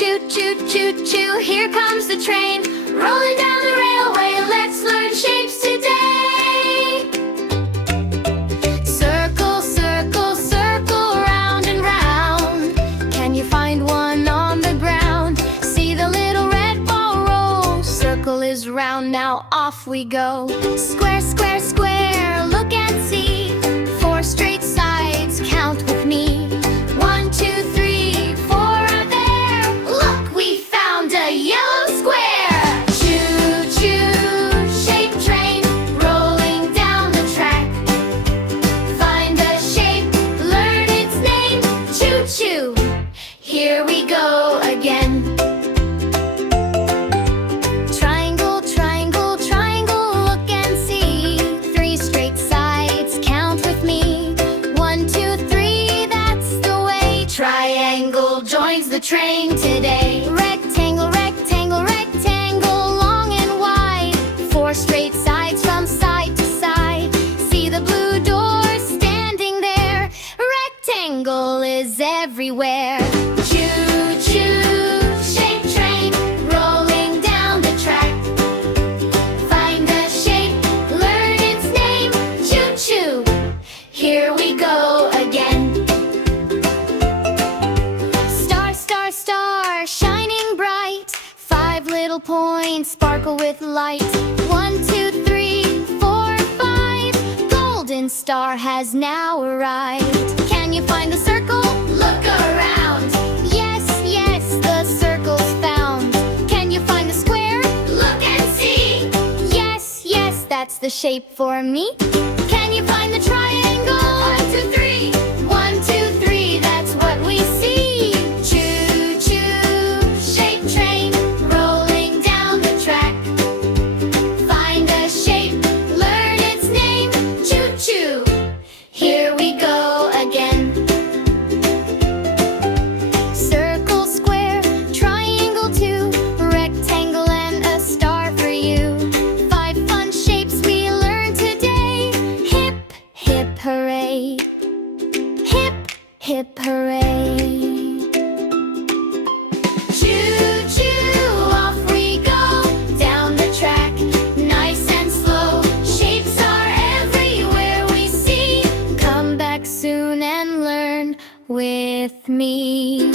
Choo-choo, choo-choo, here comes the train, rolling down the railway, let's learn shapes today. Circle, circle, circle, round and round. Can you find one on the ground? See the little red ball roll. Circle is round, now off we go. Square, square, square, look and see. 4 straight sides, count with me. 1, 2, 3, 4 are there. Look, we found a yellow square. Choo-choo, shape train, rolling down the track. Find a shape, learn its name. Choo-choo, here we go again. Triangle, triangle, triangle, look and see. 3 straight sides, count with me. 1, 2, 3, that's the way. Triangle joins the train today. Rectangle, rectangle, rectangle, long and wide. 4 straight sides from side to side. See the blue door standing there. Rectangle is everywhere. Choo-choo, shape train, rolling down the track. Find a shape, learn its name. Choo-choo, here we go again. Star, star, star, shining bright. 5 little points sparkle with light. 1, 2, 3, 4, 5. Golden star has now arrived. Can you find the circle? Look around. Yes, yes, the circle's found. Can you find the square? Look and see. Yes, yes, that's the shape for me. Can you find the triangle? 1, 2, 3. 1, 2, 3, that's what we see. Choo-choo, shape train, rolling down the track. Find a shape, learn its name. Choo-choo, here we go again. Circle, square, triangle too, rectangle and a star for you. 5 fun shapes we learned today. Hip, hip, hooray. Hip, hip, hooray. Choo-choo, off we go, down the track, nice and slow. Shapes are everywhere we see. Come back soon and learn with me.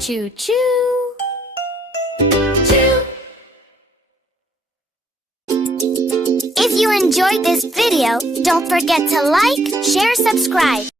Choo-choo, choo. If you enjoyed this video, don't forget to like, share, subscribe.